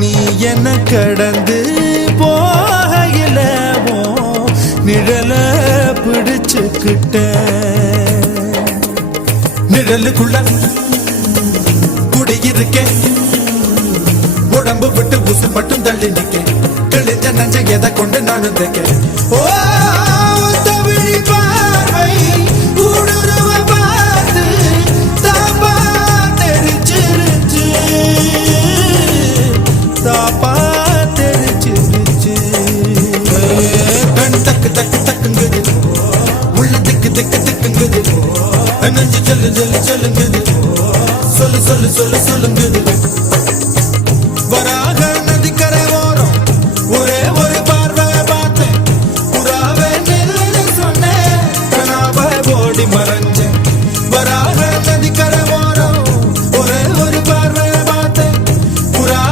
நீ என்ன கடந்து போகையில நிழல பிடிச்சுக்கிட்ட நிழலுக்குள்ள குடியிருக்கேன் உடம்பு விட்டு உசு மட்டும் தள்ளி நிக்க கிழிஞ்ச நஞ்ச எதை கொண்டு நானும் தைக்க ஓ தமிழ் பார்வை ஊடுருவ பார்த்து தாப்பா தெரிச்சிருச்சு தாப்பா தெரிச்சிருச்சு கண் தக்கு தக்கு தக்குங்குது உள்ள திக்கு திக்கு திக்குங்குது நெஞ்சு சொல்லு சொல்லு சொல்லுங்குது சொல்லு சொல்லு சொல்லு சொல்லுங்க